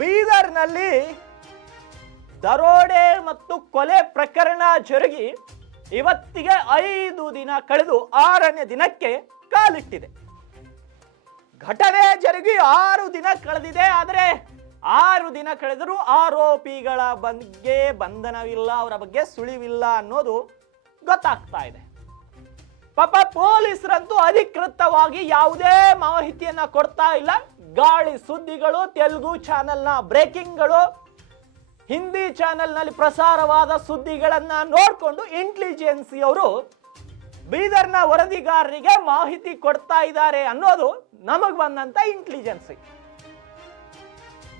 ಬೀದರ್ನಲ್ಲಿ ದರೋಡೆ ಮತ್ತು ಕೊಲೆ ಪ್ರಕರಣ ಜರುಗಿ ಇವತ್ತಿಗೆ 5 ದಿನ ಕಳೆದು 6ನೇ ದಿನಕ್ಕೆ ಕಾಲಿಟ್ಟಿದೆ. ಘಟನೆ ಜರುಗಿ 6 ದಿನ ಕಳೆದಿದೆ. ಆದರೆ 6 ದಿನ ಕಳೆದರೂ ಆರೋಪಿಗಳ ಬಗ್ಗೆ ಬಂಧನವಿಲ್ಲ, ಅವರ ಬಗ್ಗೆ ಸುಳಿವಿಲ್ಲ ಅನ್ನೋದು ಗೊತ್ತಾಗ್ತಾ ಇದೆ. ಪಾಪ ಪೊಲೀಸರಂತೂ ಅಧಿಕೃತವಾಗಿ ಯಾವುದೇ ಮಾಹಿತಿಯನ್ನ ಕೊಡ್ತಾ ಇಲ್ಲ. ಗಾಳಿ ಸುದ್ದಿಗಳು, ತೆಲುಗು ಚಾನೆಲ್ನ ಬ್ರೇಕಿಂಗ್ಗಳು, ಹಿಂದಿ ಚಾನೆಲ್ನಲ್ಲಿ ಪ್ರಸಾರವಾದ ಸುದ್ದಿಗಳನ್ನ ನೋಡಿಕೊಂಡು ಇಂಟೆಲಿಜೆನ್ಸಿ ಅವರು ಬೀದರ್ನ ವರದಿಗಾರರಿಗೆ ಮಾಹಿತಿ ಕೊಡ್ತಾ ಇದ್ದಾರೆ ಅನ್ನೋದು ನಮಗ್ ಬಂದಂತ ಇಂಟೆಲಿಜೆನ್ಸಿ.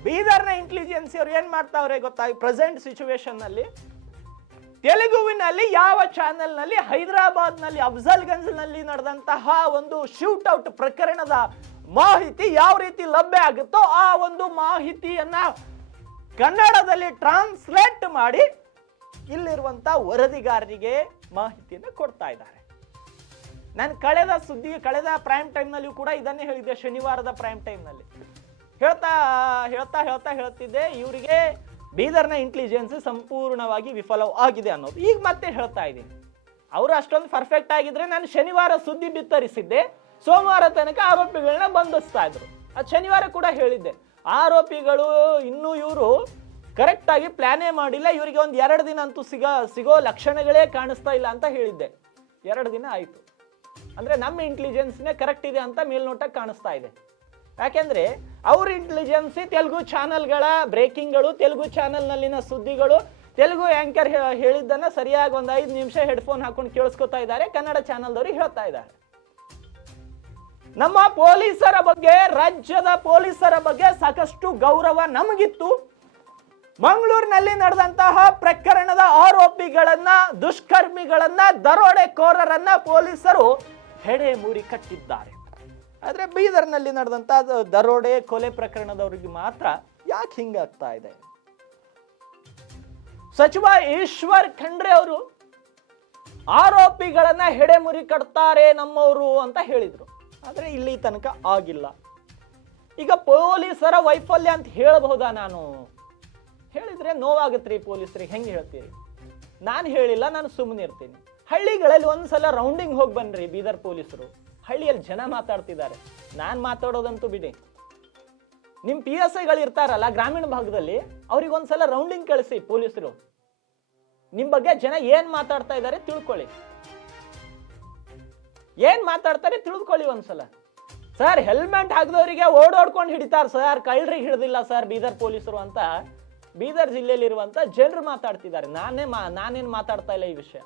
ಬೀದರ್ನ ಇಂಟೆಲಿಜೆನ್ಸಿ ಅವರು ಏನ್ ಮಾಡ್ತಾವ್ರೆ ಗೊತ್ತಾ? ಪ್ರೆಸೆಂಟ್ ಸಿಚುವೇಶನ್ ನಲ್ಲಿ ತೆಲುಗುವಿನಲ್ಲಿ ಯಾವ ಚಾನೆಲ್ ನಲ್ಲಿ ಹೈದರಾಬಾದ್ ನಲ್ಲಿ ಅಫ್ಜಲ್ಗಂಜ್ ನಲ್ಲಿ ನಡೆದಂತಹ ಒಂದು ಶೂಟ್ ಔಟ್ ಪ್ರಕರಣದ ಮಾಹಿತಿ ಯಾವ ರೀತಿ ಲಭ್ಯ ಆಗುತ್ತೋ ಆ ಒಂದು ಮಾಹಿತಿಯನ್ನ ಕನ್ನಡದಲ್ಲಿ ಟ್ರಾನ್ಸ್ಲೇಟ್ ಮಾಡಿ ಇಲ್ಲಿರುವಂತ ವರದಿಗಾರರಿಗೆ ಮಾಹಿತಿಯನ್ನು ಕೊಡ್ತಾ ಇದ್ದಾರೆ. ನಾನು ಕಳೆದ ಪ್ರೈಮ್ ಟೈಮ್ ನಲ್ಲಿ ಕೂಡ ಇದನ್ನೇ ಹೇಳಿದ್ದೆ. ಶನಿವಾರದ ಪ್ರೈಮ್ ಟೈಮ್ ನಲ್ಲಿ ಹೇಳ್ತಿದ್ದೆ ಇವರಿಗೆ ಬೀದರ್ನ ಇಂಟೆಲಿಜೆನ್ಸ್ ಸಂಪೂರ್ಣವಾಗಿ ವಿಫಲವಾಗಿದೆ ಅನ್ನೋದು. ಈಗ ಮತ್ತೆ ಹೇಳ್ತಾ ಇದ್ದೀನಿ, ಅವರು ಅಷ್ಟೊಂದು ಪರ್ಫೆಕ್ಟ್ ಆಗಿದ್ರೆ ನಾನು ಶನಿವಾರ ಸುದ್ದಿ ಬಿತ್ತರಿಸಿದ್ದೆ, ಸೋಮವಾರ ತನಕ ಆರೋಪಿಗಳನ್ನ ಬಂಧಿಸ್ತಾ ಇದ್ರು. ಅದು ಶನಿವಾರ ಕೂಡ ಹೇಳಿದ್ದೆ. ಆರೋಪಿಗಳು ಇನ್ನೂ ಇವರು ಕರೆಕ್ಟ್ ಆಗಿ ಪ್ಲಾನೇ ಮಾಡಿಲ್ಲ, ಇವರಿಗೆ ಒಂದು 2 ದಿನ ಅಂತೂ ಸಿಗೋ ಲಕ್ಷಣಗಳೇ ಕಾಣಿಸ್ತಾ ಇಲ್ಲ ಅಂತ ಹೇಳಿದ್ದೆ. 2 ದಿನ ಆಯ್ತು. ಅಂದ್ರೆ ನಮ್ಮ ಇಂಟೆಲಿಜೆನ್ಸ್ನೇ ಕರೆಕ್ಟ್ ಇದೆ ಅಂತ ಮೇಲ್ನೋಟಕ್ಕೆ ಕಾಣಿಸ್ತಾ ಇದೆ. ಯಾಕೆಂದ್ರೆ ಅವ್ರ ಇಂಟೆಲಿಜೆನ್ಸಿ ತೆಲುಗು ಚಾನೆಲ್ಗಳ ಬ್ರೇಕಿಂಗ್ಗಳು, ತೆಲುಗು ಚಾನೆಲ್ನಲ್ಲಿನ ಸುದ್ದಿಗಳು, ತೆಲುಗು ಆಂಕರ್ ಹೇಳಿದ್ದನ್ನ ಸರಿಯಾಗಿ ಒಂದು 5 ನಿಮಿಷ ಹೆಡ್ಫೋನ್ ಹಾಕೊಂಡು ಕೇಳಿಸ್ಕೊತಾ ಇದ್ದಾರೆ. ಕನ್ನಡ ಚಾನೆಲ್ದವ್ರಿಗೆ ಹೇಳ್ತಾ ಇದ್ದಾರೆ. ನಮ್ಮ ಪೊಲೀಸರ ಬಗ್ಗೆ, ರಾಜ್ಯದ ಪೊಲೀಸರ ಬಗ್ಗೆ ಸಾಕಷ್ಟು ಗೌರವ ನಮಗಿತ್ತು. ಮಂಗಳೂರಿನಲ್ಲಿ ನಡೆದಂತಹ ಪ್ರಕರಣದ ಆರೋಪಿಗಳನ್ನ, ದುಷ್ಕರ್ಮಿಗಳನ್ನ, ದರೋಡೆಕೋರರನ್ನ ಪೊಲೀಸರು ಹೆಡೆ ಮುರಿ ಕಟ್ಟಿದ್ದಾರೆ. ಆದ್ರೆ ಬೀದರ್ನಲ್ಲಿ ನಡೆದಂತಹ ದರೋಡೆ ಕೊಲೆ ಪ್ರಕರಣದವರಿಗೆ ಮಾತ್ರ ಯಾಕೆ ಹಿಂಗಾಗ್ತಾ ಇದೆ? ಸಚಿವ ಈಶ್ವರ್ ಖಂಡ್ರೆ ಅವರು ಆರೋಪಿಗಳನ್ನ ಹೆಡೆ ಮುರಿ ಕಟ್ತಾರೆ ನಮ್ಮವರು ಅಂತ ಹೇಳಿದ್ರು. ಆದ್ರೆ ಇಲ್ಲಿ ತನಕ ಆಗಿಲ್ಲ. ಈಗ ಪೊಲೀಸರ ವೈಫಲ್ಯ ಅಂತ ಹೇಳಬಹುದಾ? ನಾನು ಹೇಳಿದ್ರೆ ನೋವಾಗತ್ರಿ ಪೊಲೀಸರಿಗೆ. ಹೆಂಗೆ ಹೇಳ್ತೀರಿ? ನಾನು ಹೇಳಿಲ್ಲ, ನಾನು ಸುಮ್ಮನೆ ಇರ್ತೀನಿ. ಹಳ್ಳಿಗಳಲ್ಲಿ ಒಂದ್ಸಲ ರೌಂಡಿಂಗ್ ಹೋಗಿ ಬನ್ರಿ ಬೀದರ್ ಪೊಲೀಸರು. ಹಳ್ಳಿಯಲ್ಲಿ ಜನ ಮಾತಾಡ್ತಿದ್ದಾರೆ, ನಾನ್ ಮಾತಾಡೋದಂತೂ ಬಿಡಿ. ನಿಮ್ PSIಗಳು ಇರ್ತಾರಲ್ಲ ಗ್ರಾಮೀಣ ಭಾಗದಲ್ಲಿ, ಅವ್ರಿಗೆ ಒಂದ್ಸಲ ರೌಂಡಿಂಗ್ ಕಳಿಸಿ ಪೊಲೀಸರು. ನಿಮ್ ಬಗ್ಗೆ ಜನ ಏನ್ ಮಾತಾಡ್ತಾ ಇದ್ದಾರೆ ತಿಳ್ಕೊಳ್ಳಿ. ಏನ್ ಮಾತಾಡ್ತಾರೆ ತಿಳಿದುಕೊಳ್ಳಿ ಒಂದ್ಸಲ. ಸರ್ ಹೆಲ್ಮೆಟ್ ಹಾಕಿದವರಿಗೆ ಓಡೋಡ್ಕೊಂಡು ಹಿಡಿತಾರ ಸರ್, ಕಳ್ಳರಿಗೆ ಹಿಡಿದಿಲ್ಲ ಸರ್ ಬೀದರ್ ಪೊಲೀಸರು ಅಂತ ಬೀದರ್ ಜಿಲ್ಲೆಯಲ್ಲಿರುವಂತ ಜನರು ಮಾತಾಡ್ತಿದ್ದಾರೆ. ನಾನೇನ್ ಮಾತಾಡ್ತಾ ಇಲ್ಲ ಈ ವಿಷಯ.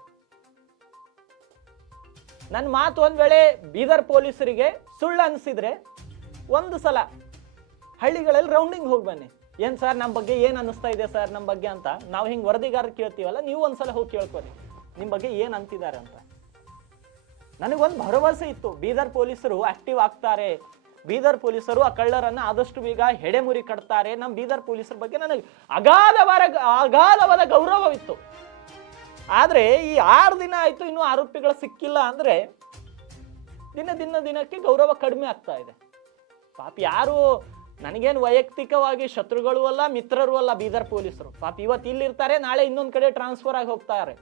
ನನ್ನ ಮಾತು ಒಂದ್ ವೇಳೆ ಬೀದರ್ ಪೊಲೀಸರಿಗೆ ಸುಳ್ಳು ಅನ್ಸಿದ್ರೆ ಒಂದು ಸಲ ಹಳ್ಳಿಗಳಲ್ಲಿ ರೌಂಡಿಂಗ್ ಹೋಗಿ ಬನ್ನಿ. ಏನ್ ಸರ್ ನಮ್ಮ ಬಗ್ಗೆ ಏನ್ ಅನ್ನಿಸ್ತಾ ಇದೆ ಸರ್ ನಮ್ಮ ಬಗ್ಗೆ ಅಂತ ನಾವು ಹಿಂಗ್ ವರದಿಗಾರ ಕೇಳ್ತೀವಲ್ಲ, ನೀವು ಒಂದ್ಸಲ ಹೋಗಿ ಕೇಳ್ಕೊರಿ ನಿಮ್ ಬಗ್ಗೆ ಏನ್ ಅಂತಿದ್ದಾರೆ ಅಂತ. ನನಗೊಂದು ಭರವಸೆ ಇತ್ತು, ಬೀದರ್ ಪೊಲೀಸರು ಆಕ್ಟಿವ್ ಆಗ್ತಾರೆ, ಬೀದರ್ ಪೊಲೀಸರು ಆ ಕಳ್ಳರನ್ನ ಆದಷ್ಟು ಬೇಗ ಹೆಡೆಮುರಿ ಕಟ್ತಾರೆ. ನಮ್ಮ ಬೀದರ್ ಪೊಲೀಸರ ಬಗ್ಗೆ ನನಗೆ ಅಗಾಧವಾದ ಗೌರವವಿತ್ತು. ಆದ್ರೆ ಈ 6 ದಿನ ಆಯ್ತು, ಇನ್ನೂ ಆರೋಪಿಗಳು ಸಿಕ್ಕಿಲ್ಲ ಅಂದ್ರೆ ದಿನಕ್ಕೆ ಗೌರವ ಕಡಿಮೆ ಆಗ್ತಾ ಇದೆ. ಪಾಪ ಯಾರು ನನಗೇನು ವೈಯಕ್ತಿಕವಾಗಿ ಶತ್ರುಗಳು ಅಲ್ಲ, ಮಿತ್ರರು ಅಲ್ಲ ಬೀದರ್ ಪೊಲೀಸರು. ಪಾಪ ಇವತ್ತು ಇಲ್ಲಿರ್ತಾರೆ, ನಾಳೆ ಇನ್ನೊಂದ್ ಕಡೆ ಟ್ರಾನ್ಸ್ಫರ್ ಆಗಿ ಹೋಗ್ತಾರೆ.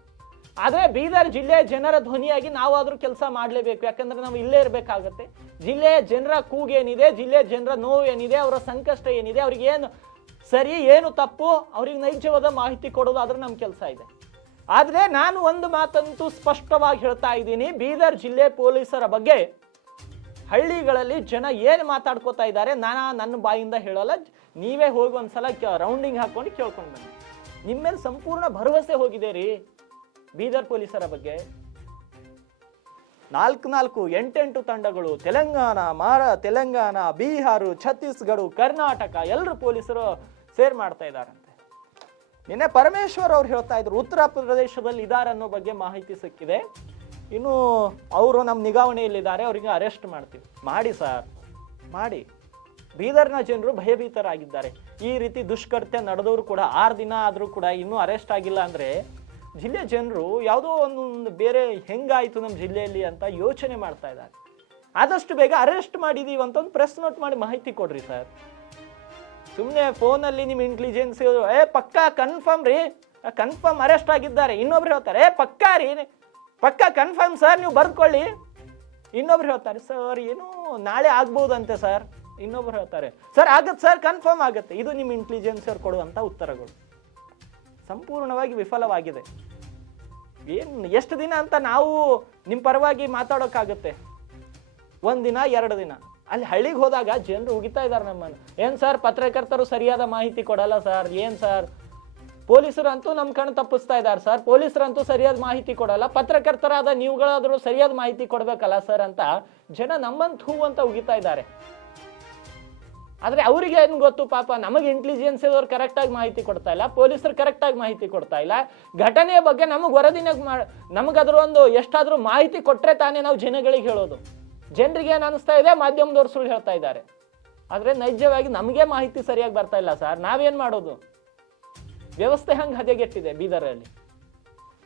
ಆದ್ರೆ ಬೀದರ್ ಜಿಲ್ಲೆಯ ಜನರ ಧ್ವನಿಯಾಗಿ ನಾವಾದ್ರೂ ಕೆಲಸ ಮಾಡ್ಲೇಬೇಕು. ಯಾಕಂದ್ರೆ ನಾವು ಇಲ್ಲೇ ಇರ್ಬೇಕಾಗತ್ತೆ. ಜಿಲ್ಲೆಯ ಜನರ ಕೂಗೇನಿದೆ, ಜಿಲ್ಲೆಯ ಜನರ ನೋವು ಏನಿದೆ, ಅವರ ಸಂಕಷ್ಟ ಏನಿದೆ, ಅವ್ರಿಗೆ ಏನು ಸರಿ ಏನು ತಪ್ಪು, ಅವ್ರಿಗೆ ನೈಜವಾದ ಮಾಹಿತಿ ಕೊಡೋದು ಆದ್ರೆ ನಮ್ ಕೆಲಸ ಇದೆ. ಆದ್ರೆ ನಾನು ಒಂದು ಮಾತಂತೂ ಸ್ಪಷ್ಟವಾಗಿ ಹೇಳ್ತಾ ಇದ್ದೀನಿ, ಬೀದರ್ ಜಿಲ್ಲೆ ಪೊಲೀಸರ ಬಗ್ಗೆ ಹಳ್ಳಿಗಳಲ್ಲಿ ಜನ ಏನ್ ಮಾತಾಡ್ಕೋತಾ ಇದ್ದಾರೆ ನನ್ನ ಬಾಯಿಂದ ಹೇಳೋಲ್ಲ. ನೀವೇ ಹೋಗಿ ಒಂದ್ಸಲ ರೌಂಡಿಂಗ್ ಹಾಕೊಂಡು ಕೇಳ್ಕೊಂಡು ಬನ್ನಿ. ನಿಮ್ಮೇಲೆ ಸಂಪೂರ್ಣ ಭರವಸೆ ಹೋಗಿದೆ ರೀ ಬೀದರ್ ಪೊಲೀಸರ ಬಗ್ಗೆ. 4 ತಂಡಗಳು, ತೆಲಂಗಾಣ, ಬಿಹಾರ, ಛತ್ತೀಸ್ಗಢ, ಕರ್ನಾಟಕ ಎಲ್ಲರೂ ಪೊಲೀಸರು ಸೇರ್ ಮಾಡ್ತಾ ಇದ್ದಾರಂತೆ. ನಿನ್ನೆ ಪರಮೇಶ್ವರ್ ಅವ್ರು ಹೇಳ್ತಾ ಇದ್ರು ಉತ್ತರ ಪ್ರದೇಶದಲ್ಲಿ ಇದ್ದಾರೆ ಅನ್ನೋ ಬಗ್ಗೆ ಮಾಹಿತಿ ಸಿಕ್ಕಿದೆ. ಇನ್ನು ಅವರು ನಮ್ಮ ನಿಗಾವಣೆಯಲ್ಲಿದ್ದಾರೆ, ಅವರಿಗೆ ಅರೆಸ್ಟ್ ಮಾಡ್ತೀವಿ. ಮಾಡಿ ಸರ್, ಮಾಡಿ. ಬೀದರ್ನ ಜನರು ಭಯಭೀತರಾಗಿದ್ದಾರೆ. ಈ ರೀತಿ ದುಷ್ಕೃತ್ಯ ನಡೆದವರು ಕೂಡ 6 ದಿನ ಆದ್ರೂ ಕೂಡ ಇನ್ನೂ ಅರೆಸ್ಟ್ ಆಗಿಲ್ಲ ಅಂದ್ರೆ ಜಿಲ್ಲೆ ಜನರು ಯಾವುದೋ ಒಂದು ಬೇರೆ ಹೆಂಗಾಯ್ತು ನಮ್ಮ ಜಿಲ್ಲೆಯಲ್ಲಿ ಅಂತ ಯೋಚನೆ ಮಾಡ್ತಾ ಇದ್ದಾರೆ. ಆದಷ್ಟು ಬೇಗ ಅರೆಸ್ಟ್ ಮಾಡಿದೀವಿ ಅಂತ ಒಂದು ಪ್ರೆಸ್ ನೋಟ್ ಮಾಡಿ ಮಾಹಿತಿ ಕೊಡ್ರಿ ಸರ್. ಸುಮ್ಮನೆ ಫೋನಲ್ಲಿ ನಿಮ್ಮ ಇಂಟೆಲಿಜೆನ್ಸ್ ಪಕ್ಕಾ ಕನ್ಫರ್ಮ್ ರೀ, ಕನ್ಫರ್ಮ್ ಅರೆಸ್ಟ್ ಆಗಿದ್ದಾರೆ. ಇನ್ನೊಬ್ರು ಹೇಳ್ತಾರೆ ಪಕ್ಕಾ ರೀ, ಪಕ್ಕಾ ಕನ್ಫರ್ಮ್ ಸರ್, ನೀವು ಬರ್ಕೊಳ್ಳಿ. ಇನ್ನೊಬ್ರು ಹೇಳ್ತಾರೆ ಸರ್ ಏನು ನಾಳೆ ಆಗ್ಬೋದಂತೆ ಸರ್. ಇನ್ನೊಬ್ರು ಹೇಳ್ತಾರೆ ಸರ್ ಆಗತ್ತೆ ಸರ್, ಕನ್ಫರ್ಮ್ ಆಗುತ್ತೆ. ಇದು ನಿಮ್ಮ ಇಂಟೆಲಿಜೆನ್ಸ್ ಅವ್ರು ಕೊಡುವಂಥ ಉತ್ತರಗಳು ಸಂಪೂರ್ಣವಾಗಿ ವಿಫಲವಾಗಿದೆ. ಏನು ಎಷ್ಟು ದಿನ ಅಂತ ನಾವು ನಿಮ್ಮ ಪರವಾಗಿ ಮಾತಾಡೋಕ್ಕಾಗುತ್ತೆ? ಒಂದಿನ 2 ದಿನ. ಅಲ್ಲಿ ಹಳ್ಳಿಗೆ ಹೋದಾಗ ಜನರು ಉಗಿತಾ ಇದ್ದಾರೆ ನಮ್ಮನ್ನು. ಏನು ಸರ್ ಪತ್ರಕರ್ತರು ಸರಿಯಾದ ಮಾಹಿತಿ ಕೊಡಲ್ಲ ಸರ್, ಏನು ಸರ್ ಪೊಲೀಸರಂತೂ ನಮ್ಮ ಕಣ್ಣು ತಪ್ಪಿಸ್ತಾ ಇದ್ದಾರೆ ಸರ್, ಪೊಲೀಸರಂತೂ ಸರಿಯಾದ ಮಾಹಿತಿ ಕೊಡಲ್ಲ, ಪತ್ರಕರ್ತರಾದ ನೀವುಗಳಾದರೂ ಸರಿಯಾದ ಮಾಹಿತಿ ಕೊಡಬೇಕಲ್ಲ ಸರ್ ಅಂತ ಜನ ನಮ್ಮಂತ ಹೂ ಅಂತ ಉಗಿತಾ ಇದ್ದಾರೆ. ಆದರೆ ಅವರಿಗೆ ಏನು ಗೊತ್ತು ಪಾಪ, ನಮಗೆ ಇಂಟೆಲಿಜೆನ್ಸ್ ಅವ್ರು ಕರೆಕ್ಟಾಗಿ ಮಾಹಿತಿ ಕೊಡ್ತಾ ಇಲ್ಲ, ಪೊಲೀಸರು ಕರೆಕ್ಟಾಗಿ ಮಾಹಿತಿ ಕೊಡ್ತಾ ಇಲ್ಲ. ಘಟನೆಯ ಬಗ್ಗೆ ನಮಗೆ ವರದಿನ ನಮಗದ್ರ ಒಂದು ಎಷ್ಟಾದರೂ ಮಾಹಿತಿ ಕೊಟ್ಟರೆ ತಾನೇ ನಾವು ಜನಗಳಿಗೆ ಹೇಳೋದು. ಜನರಿಗೆ ಏನು ಅನಿಸ್ತಾ ಇದೆ, ಮಾಧ್ಯಮದವ್ರು ಸುಳ್ಳು ಹೇಳ್ತಾ ಇದ್ದಾರೆ. ಆದರೆ ನೈಜವಾಗಿ ನಮಗೆ ಮಾಹಿತಿ ಸರಿಯಾಗಿ ಬರ್ತಾ ಇಲ್ಲ ಸರ್, ನಾವೇನು ಮಾಡೋದು? ವ್ಯವಸ್ಥೆ ಹಂಗೆ ಹದಗೆಟ್ಟಿದೆ ಬೀದರಲ್ಲಿ.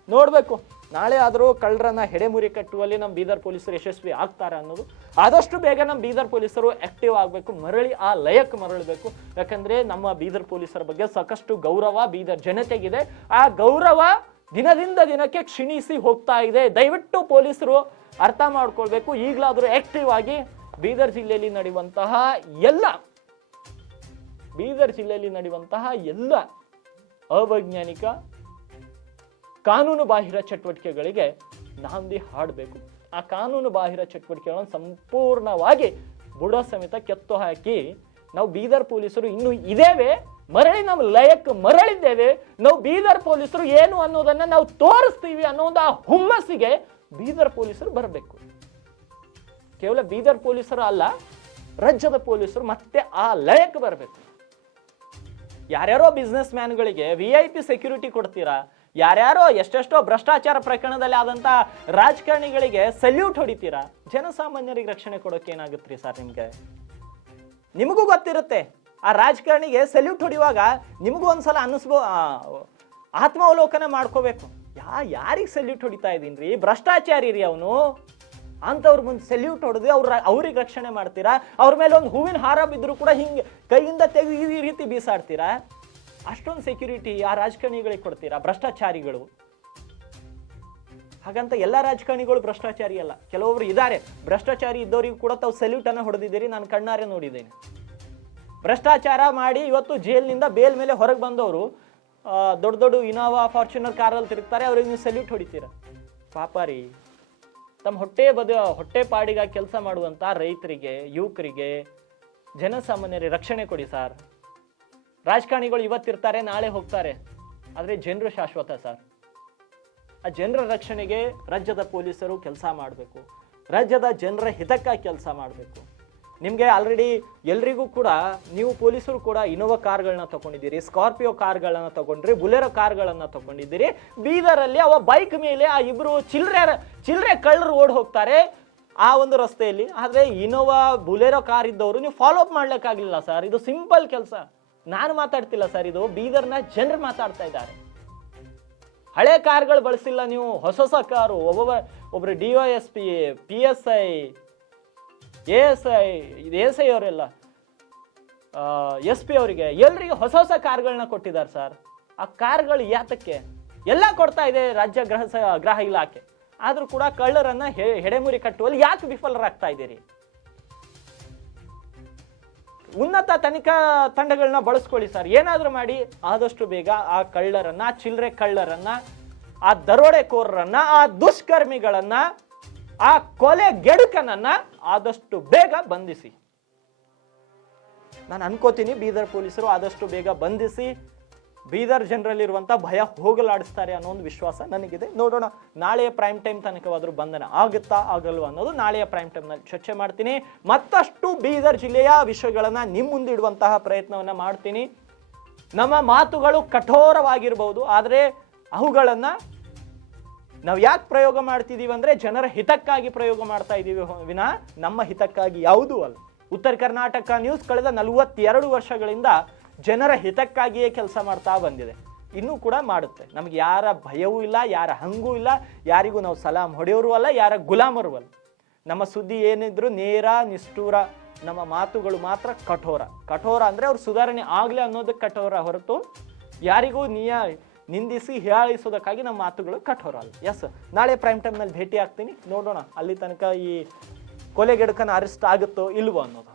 ನೋಡಬೇಕು ನಾಳೆ ಆದರೂ ಕಳ್ಳರನ್ನ ಹೆಡೆಮುರಿ ಕಟ್ಟುವಲ್ಲಿ ನಮ್ಮ ಬೀದರ್ ಪೊಲೀಸರು ಯಶಸ್ವಿ ಆಗ್ತಾರೆ ಅನ್ನೋದು. ಆದಷ್ಟು ಬೇಗ ನಮ್ಮ ಬೀದರ್ ಪೊಲೀಸರು ಆಕ್ಟಿವ್ ಆಗಬೇಕು, ಮರಳಿ ಆ ಲಯಕ್ಕೆ ಮರಳಬೇಕು. ಯಾಕಂದರೆ ನಮ್ಮ ಬೀದರ್ ಪೊಲೀಸರ ಬಗ್ಗೆ ಸಾಕಷ್ಟು ಗೌರವ ಬೀದರ್ ಜನತೆಗಿದೆ. ಆ ಗೌರವ ದಿನದಿಂದ ದಿನಕ್ಕೆ ಕ್ಷೀಣಿಸಿ ಹೋಗ್ತಾ ಇದೆ. ದಯವಿಟ್ಟು ಪೊಲೀಸರು ಅರ್ಥ ಮಾಡ್ಕೊಳ್ಬೇಕು. ಈಗಲಾದರೂ ಆಕ್ಟಿವ್ ಆಗಿ ಬೀದರ್ ಜಿಲ್ಲೆಯಲ್ಲಿ ನಡೆಯುವಂತಹ ಎಲ್ಲ ಅವೈಜ್ಞಾನಿಕ ಕಾನೂನು ಬಾಹಿರ ಚಟುವಟಿಕೆಗಳಿಗೆ ನಾಂದಿ ಹಾಡಬೇಕು. ಆ ಕಾನೂನು ಬಾಹಿರ ಚಟುವಟಿಕೆಗಳನ್ನು ಸಂಪೂರ್ಣವಾಗಿ ಬುಡ ಸಮೇತ ಕೆತ್ತು ಹಾಕಿ ನಾವು ಬೀದರ್ ಪೊಲೀಸರು ಇನ್ನು ಇದೇವೆ, ಮರಳಿ ನಾವು ಲಯಕ್ಕೆ ಮರಳಿದ್ದೇವೆ, ನಾವು ಬೀದರ್ ಪೊಲೀಸರು ಏನು ಅನ್ನೋದನ್ನ ನಾವು ತೋರಿಸ್ತೀವಿ ಅನ್ನೋದು ಆ ಹುಮ್ಮಸ್ಸಿಗೆ ಬೀದರ್ ಪೊಲೀಸರು ಬರಬೇಕು. ಕೇವಲ ಬೀದರ್ ಪೊಲೀಸರು ಅಲ್ಲ, ರಾಜ್ಯದ ಪೊಲೀಸರು ಮತ್ತೆ ಆ ಲಯಕ್ಕೆ ಬರಬೇಕು. ಯಾರ್ಯಾರೋ ಬಿಸ್ನೆಸ್ ಮ್ಯಾನ್ಗಳಿಗೆ VIP ಸೆಕ್ಯೂರಿಟಿ ಕೊಡ್ತೀರಾ, ಯಾರ್ಯಾರೋ ಎಷ್ಟೆಷ್ಟೋ ಭ್ರಷ್ಟಾಚಾರ ಪ್ರಕರಣದಲ್ಲಿ ಆದಂತ ರಾಜಕಾರಣಿಗಳಿಗೆ ಸಲ್ಯೂಟ್ ಹೊಡಿತೀರಾ, ಜನಸಾಮಾನ್ಯರಿಗೆ ರಕ್ಷಣೆ ಕೊಡೋಕೆ ಏನಾಗುತ್ತೆ ಸರ್? ನಿಮಗೂ ಗೊತ್ತಿರುತ್ತೆ. ಆ ರಾಜಕಾರಣಿಗೆ ಸಲ್ಯೂಟ್ ಹೊಡಿಯುವಾಗ ನಿಮಗೂ ಒಂದ್ಸಲ ಆತ್ಮಾವಲೋಕನ ಮಾಡ್ಕೋಬೇಕು. ಯಾರಿಗೆ ಸಲ್ಯೂಟ್ ಹೊಡಿತಾ ಇದ್ದೀನ್ರಿ? ಭ್ರಷ್ಟಾಚಾರಿ ರೀ ಅವನು. ಅಂಥವ್ರ ಮುಂದೆ ಸಲ್ಯೂಟ್ ಹೊಡೆದು ಅವ್ರಿಗೆ ರಕ್ಷಣೆ ಮಾಡ್ತೀರಾ? ಅವ್ರ ಮೇಲೆ ಒಂದು ಹೂವಿನ ಹಾರ ಬಿದ್ದರೂ ಕೂಡ ಹಿಂಗೆ ಕೈಯಿಂದ ತೆಗೆದು ಈ ರೀತಿ ಬೀಸಾಡ್ತೀರಾ? ಅಷ್ಟೊಂದು ಸೆಕ್ಯೂರಿಟಿ ಆ ರಾಜಕಾರಣಿಗಳಿಗೆ ಕೊಡ್ತೀರಾ? ಭ್ರಷ್ಟಾಚಾರಿಗಳು. ಹಾಗಂತ ಎಲ್ಲ ರಾಜಕಾರಣಿಗಳು ಭ್ರಷ್ಟಾಚಾರಿ ಅಲ್ಲ, ಕೆಲವೊಬ್ರು ಇದ್ದಾರೆ. ಭ್ರಷ್ಟಾಚಾರಿ ಇದ್ದವರಿಗೂ ಕೂಡ ತಾವು ಸಲ್ಯೂಟ್ ಅನ್ನು ಹೊಡೆದಿದ್ದೀರಿ, ನಾನು ಕಣ್ಣಾರೆ ನೋಡಿದ್ದೇನೆ. ಭ್ರಷ್ಟಾಚಾರ ಮಾಡಿ ಇವತ್ತು ಜೈಲಿನಿಂದ ಬೇಲ್ ಮೇಲೆ ಹೊರಗೆ ಬಂದವರು ದೊಡ್ಡ ದೊಡ್ಡ ಇನೋವಾ ಫಾರ್ಚುನರ್ ಕಾರಲ್ಲಿ ತಿರುಗ್ತಾರೆ, ಅವ್ರಿಗೆ ನೀವು ಸಲ್ಯೂಟ್ ಹೊಡಿತೀರ. ಪಾಪ ರೀ. ತಮ್ಮ ಹೊಟ್ಟೆ ಪಾಡಿಗಾಗಿ ಕೆಲಸ ಮಾಡುವಂಥ ರೈತರಿಗೆ, ಯುವಕರಿಗೆ, ಜನಸಾಮಾನ್ಯರಿಗೆ ರಕ್ಷಣೆ ಕೊಡಿ ಸರ್. ರಾಜಕಾರಣಿಗಳು ಇವತ್ತಿರ್ತಾರೆ, ನಾಳೆ ಹೋಗ್ತಾರೆ, ಆದರೆ ಜನರು ಶಾಶ್ವತ ಸರ್. ಆ ಜನರ ರಕ್ಷಣೆಗೆ ರಾಜ್ಯದ ಪೊಲೀಸರು ಕೆಲಸ ಮಾಡಬೇಕು, ರಾಜ್ಯದ ಜನರ ಹಿತಕ್ಕಾಗಿ ಕೆಲಸ ಮಾಡಬೇಕು. ನಿಮಗೆ ಆಲ್ರೆಡಿ ಎಲ್ರಿಗೂ ಕೂಡ ನೀವು ಪೊಲೀಸರು ಕೂಡ ಇನೋವಾ ಕಾರ್ಗಳನ್ನ ತಗೊಂಡಿದ್ದೀರಿ, ಸ್ಕಾರ್ಪಿಯೋ ಕಾರ್ಗಳನ್ನ ತಗೊಂಡ್ರಿ, ಬುಲೆರೋ ಕಾರ್ಗಳನ್ನ ತಗೊಂಡಿದ್ದೀರಿ. ಬೀದರಲ್ಲಿ ಅವ ಬೈಕ್ ಮೇಲೆ ಆ ಇಬ್ರು ಚಿಲ್ಲರೆ ಕಳ್ಳರು ಓಡ್ ಹೋಗ್ತಾರೆ ಆ ಒಂದು ರಸ್ತೆಯಲ್ಲಿ. ಆದರೆ ಇನೋವಾ ಬುಲೆರೋ ಕಾರ್ ಇದ್ದವರು ನೀವು ಫಾಲೋ ಅಪ್ ಮಾಡ್ಲಿಕ್ಕಾಗಲಿಲ್ಲ ಸರ್. ಇದು ಸಿಂಪಲ್ ಕೆಲಸ. ನಾನು ಮಾತಾಡ್ತಿಲ್ಲ ಸರ್, ಇದು ಬೀದರ್ನ ಜನರು ಮಾತಾಡ್ತಾ ಇದ್ದಾರೆ. ಹಳೆ ಕಾರ್ಗಳು ಬಳಸಿಲ್ಲ ನೀವು, ಹೊಸ ಕಾರು. ಒಬ್ಬರು DYSP, PSI, ASI ಅವರೆಲ್ಲ SP ಅವರಿಗೆ ಎಲ್ರಿಗೂ ಹೊಸ ಕಾರ್ಗಳನ್ನ ಕೊಟ್ಟಿದ್ದಾರೆ ಸರ್. ಆ ಕಾರ್ಗಳು ಯಾತಕ್ಕೆ? ಎಲ್ಲ ಕೊಡ್ತಾ ಇದೆ ರಾಜ್ಯ ಗೃಹ ಇಲಾಖೆ. ಆದ್ರೂ ಕೂಡ ಕಳ್ಳರನ್ನ ಹೆಡೆಮುರಿ ಕಟ್ಟುವಲ್ಲಿ ಯಾಕೆ ವಿಫಲರಾಗ್ತಾ ಇದ್ದೀರಿ? ಉನ್ನತ ತನಿಖಾ ತಂಡಗಳನ್ನ ಬಳಸ್ಕೊಳ್ಳಿ ಸರ್. ಏನಾದ್ರೂ ಮಾಡಿ ಆದಷ್ಟು ಬೇಗ ಆ ಕಳ್ಳರನ್ನ, ಆ ಚಿಲ್ಲರೆ ಕಳ್ಳರನ್ನ, ಆ ದರೋಡೆಕೋರರನ್ನ, ಆ ದುಷ್ಕರ್ಮಿಗಳನ್ನ, ಆ ಕೊಲೆ ಗೆಡುಕನನ್ನ ಆದಷ್ಟು ಬೇಗ ಬಂಧಿಸಿ. ನಾನು ಅನ್ಕೋತೀನಿ ಬೀದರ್ ಪೊಲೀಸರು ಆದಷ್ಟು ಬೇಗ ಬಂಧಿಸಿ ಬೀದರ್ ಜನರಲ್ಲಿರುವಂಥ ಭಯ ಹೋಗಲಾಡಿಸ್ತಾರೆ ಅನ್ನೋ ಒಂದು ವಿಶ್ವಾಸ ನನಗಿದೆ. ನೋಡೋಣ ನಾಳೆಯ ಪ್ರೈಮ್ ಟೈಮ್ ತನಕವಾದರೂ ಬಂಧನ ಆಗುತ್ತಾ ಆಗಲ್ವಾ ಅನ್ನೋದು ನಾಳೆಯ ಪ್ರೈಮ್ ಟೈಮ್ನಲ್ಲಿ ಚರ್ಚೆ ಮಾಡ್ತೀನಿ. ಮತ್ತಷ್ಟು ಬೀದರ್ ಜಿಲ್ಲೆಯ ವಿಷಯಗಳನ್ನು ನಿಮ್ಮ ಮುಂದಿಡುವಂತಹ ಪ್ರಯತ್ನವನ್ನು ಮಾಡ್ತೀನಿ. ನಮ್ಮ ಮಾತುಗಳು ಕಠೋರವಾಗಿರ್ಬೋದು, ಆದರೆ ಅವುಗಳನ್ನು ನಾವು ಯಾಕೆ ಪ್ರಯೋಗ ಮಾಡ್ತಿದ್ದೀವಿ ಅಂದರೆ ಜನರ ಹಿತಕ್ಕಾಗಿ ಪ್ರಯೋಗ ಮಾಡ್ತಾ ಇದ್ದೀವಿ ವಿನಾ ನಮ್ಮ ಹಿತಕ್ಕಾಗಿ ಯಾವುದೂ ಅಲ್ಲ. ಉತ್ತರ ಕರ್ನಾಟಕ ನ್ಯೂಸ್ ಕಳೆದ 42 ವರ್ಷಗಳಿಂದ ಜನರ ಹಿತಕ್ಕಾಗಿಯೇ ಕೆಲಸ ಮಾಡ್ತಾ ಬಂದಿದೆ, ಇನ್ನೂ ಕೂಡ ಮಾಡುತ್ತೆ. ನಮಗೆ ಯಾರ ಭಯವೂ ಇಲ್ಲ, ಯಾರ ಹಂಗೂ ಇಲ್ಲ, ಯಾರಿಗೂ ನಾವು ಸಲಾಂ ಹೊಡೆಯೋರು ಅಲ್ಲ, ಯಾರ ಗುಲಾಮರು ಅಲ್ಲ. ನಮ್ಮ ಸುದ್ದಿ ಏನಿದ್ರು ನೇರ, ನಿಷ್ಠೂರ ನಮ್ಮ ಮಾತುಗಳು ಮಾತ್ರ ಕಠೋರ ಅಂದ್ರೆ ಅವ್ರು ಸುಧಾರಣೆ ಆಗ್ಲಿ ಅನ್ನೋದಕ್ಕೆ ಕಠೋರ ಹೊರತು ಯಾರಿಗೂ ನಿಂದಿಸಿ ಹೀಯಾಳಿಸೋದಕ್ಕಾಗಿ ನಮ್ಮ ಮಾತುಗಳು ಕಠೋರ ಅಲ್ಲ. ಎಸ್, ನಾಳೆ ಪ್ರೈಮ್ ಟೈಮ್ನಲ್ಲಿ ಭೇಟಿ ಆಗ್ತೀನಿ. ನೋಡೋಣ ಅಲ್ಲಿ ತನಕ ಈ ಕೊಲೆಗಡಕನ ಅರೆಸ್ಟ್ ಆಗುತ್ತೋ ಇಲ್ವೋ ಅನ್ನೋದು.